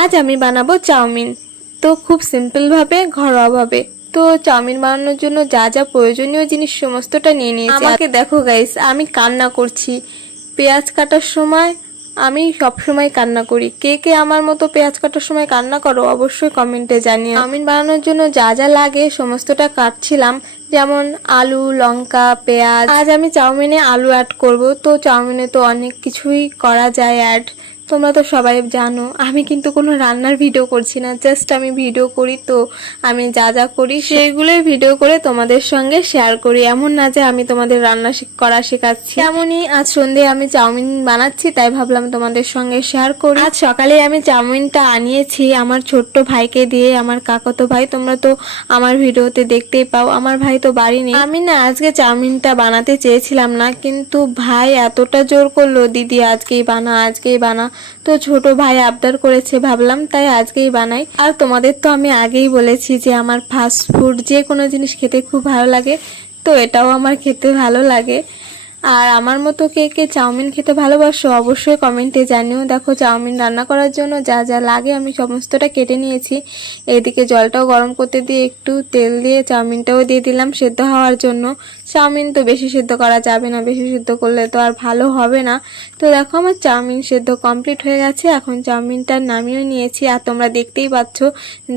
আজ আমি বানাবো চাউমিন। তো খুব সিম্পল ভাবে, ঘরোয়া ভাবে। তো চাউমিন বানানোর জন্য যা যা প্রয়োজনীয় জিনিস সমস্তটা নিয়ে নিয়েছি। আমাকে দেখো গাইস, আমি কান্না করছি পেঁয়াজ কাটার সময়। আমি সব সময় কান্না করি। কে কে আমার মতো পেঁয়াজ কাটার সময় কান্না করো অবশ্যই কমেন্টে জানিও। চাউমিন বানানোর জন্য যা যা লাগে সমস্তটা কাটছিলাম, যেমন আলু, লঙ্কা, পেঁয়াজ। আজ আমি চাউমিনে আলু অ্যাড করব। তো চাউমিনে তো অনেক কিছুই করা যায় অ্যাড, তোমরা তো সবাই জানো। আমি কিন্তু কোনো রান্নার ভিডিও করছি না, জাস্ট আমি ভিডিও করি। তো আমি যা যা করি সেইগুলোই ভিডিও করে তোমাদের সঙ্গে শেয়ার করি। এমন না যে আমি তোমাদের রান্না করা শেখাচ্ছি। তেমনই আজ সন্ধে আমি চাউমিন বানাচ্ছি, তাই ভাবলাম তোমাদের সঙ্গে শেয়ার করি। আজ সকালে আমি চাউমিনটা আনিয়েছি আমার ছোট্ট ভাইকে দিয়ে, আমার কাকাতো ভাই। তোমরা তো আমার ভিডিওতে দেখতেই পাও, আমার ভাই তো বাড়ি নেই। আমি না আজকে চাউমিনটা বানাতে চেয়েছিলাম না, কিন্তু ভাই এতটা জোর করলো, দিদি আজকেই বানা, আজকেই বানা। তো ছোট ভাই আবদার করেছে, ভাবলাম তাই আজকেই বানাই। আর তোমাদের তো আমি আগেই বলেছি যে আমার ফাস্ট ফুড যে কোনো জিনিস খেতে খুব ভালো লাগে, তো এটাও আমার খেতে ভালো লাগে। আর আমার মতো কে কে চাউমিন খেতে ভালোবাসো অবশ্যই কমেন্টে জানিও। দেখো চাউমিন রান্না করার জন্য যা যা লাগে আমি সমস্তটা কেটে নিয়েছি। এদিকে জলটাও গরম করতে দিয়ে একটু তেল দিয়ে চাউমিনটাও দিয়ে দিলাম সেদ্ধ হওয়ার জন্য। চাউমিন তো বেশি সেদ্ধ করা যাবে না, বেশি সেদ্ধ করলে তো আর ভালো হবে না। তো দেখো আমার চাউমিন সেদ্ধ কমপ্লিট হয়ে গেছে। এখন চাউমিনটা নামিয়ে নিয়েছি, আর তোমরা দেখতেই পাচ্ছ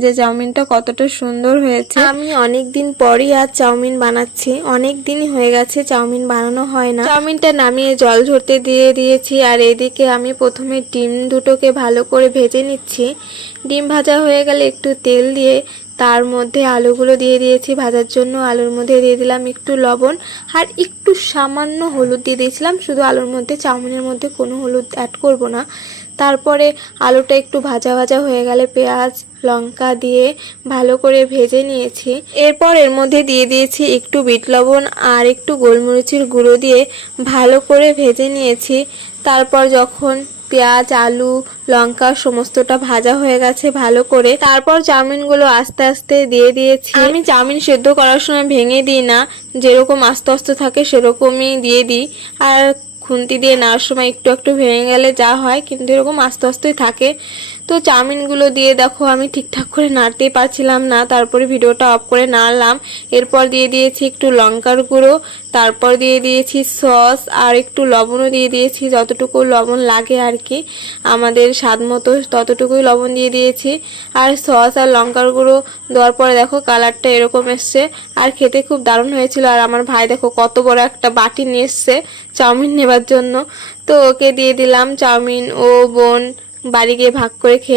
যে চাউমিনটা কতটা সুন্দর হয়েছে। আমি অনেক দিন পরই আজ চাউমিন বানাচ্ছি, অনেক দিনই হয়ে গেছে চাউমিন বানানো হয় না। চাউমিনটা নামিয়ে জল ঝরতে দিয়ে দিয়েছি। আর এদিকে আমি প্রথমে ডিম দুটোকে ভালো করে ভেজে নিচ্ছি। ডিম ভাজা হয়ে গেলে একটু তেল দিয়ে তার মধ্যে আলুগুলো দিয়ে দিয়েছি ভাজার জন্য। আলুর মধ্যে দিয়ে দিলাম একটু লবণ আর একটু সামান্য হলুদ দিয়ে দিয়েছিলাম, শুধু আলুর মধ্যে, চাউমিনের মধ্যে কোনো হলুদ অ্যাড করব না। তারপরে আলুটা একটু ভাজা ভাজা হয়ে গেলে পেঁয়াজ লঙ্কা দিয়ে ভালো করে ভেজে নিয়েছি। এরপর এর মধ্যে দিয়ে দিয়েছি একটু বিট লবণ আর একটু গোলমরিচের গুঁড়ো দিয়ে ভালো করে ভেজে নিয়েছি। তারপর যখন পেঁয়াজ আলু লঙ্কা সমস্তটা ভাজা হয়ে গেছে ভালো করে, তারপর চাউমিনগুলো আস্তে আস্তে দিয়ে দিয়েছি। আমি চাউমিন সেদ্ধ করার সময় ভেঙে দিই না, যেরকম আস্তে আস্তে থাকে সেরকমই দিয়ে দিই। আর খুন্তি দিয়ে নেওয়ার সময় একটু একটু ভেঙে গেলে যা হয়, কিন্তু এরকম আস্তে আস্তেই থাকে। তো চাউমিনগুলো দিয়ে দেখো আমি ঠিকঠাক করে নাড়তেই পারছিলাম না, তারপরে ভিডিওটা অফ করে নাড়লাম। এরপর দিয়ে দিয়েছি একটু লঙ্কার গুঁড়ো, তারপর দিয়ে দিয়েছি সস আর একটু লবণও দিয়ে দিয়েছি, যতটুকু লবণ লাগে আর কি আমাদের স্বাদ মতো ততটুকুই লবণ দিয়ে দিয়েছি। আর সস আর লঙ্কার গুঁড়ো দেওয়ার পরে দেখো কালারটা এরকম এসছে, আর খেতে খুব দারুণ হয়েছিল। আর আমার ভাই দেখো কত বড় একটা বাটি নিয়ে এসছে চাউমিন নেবার জন্য। তো ওকে দিয়ে দিলাম চাউমিন, ও বোন বাড়ি গিয়ে ভাগ করে খেয়ে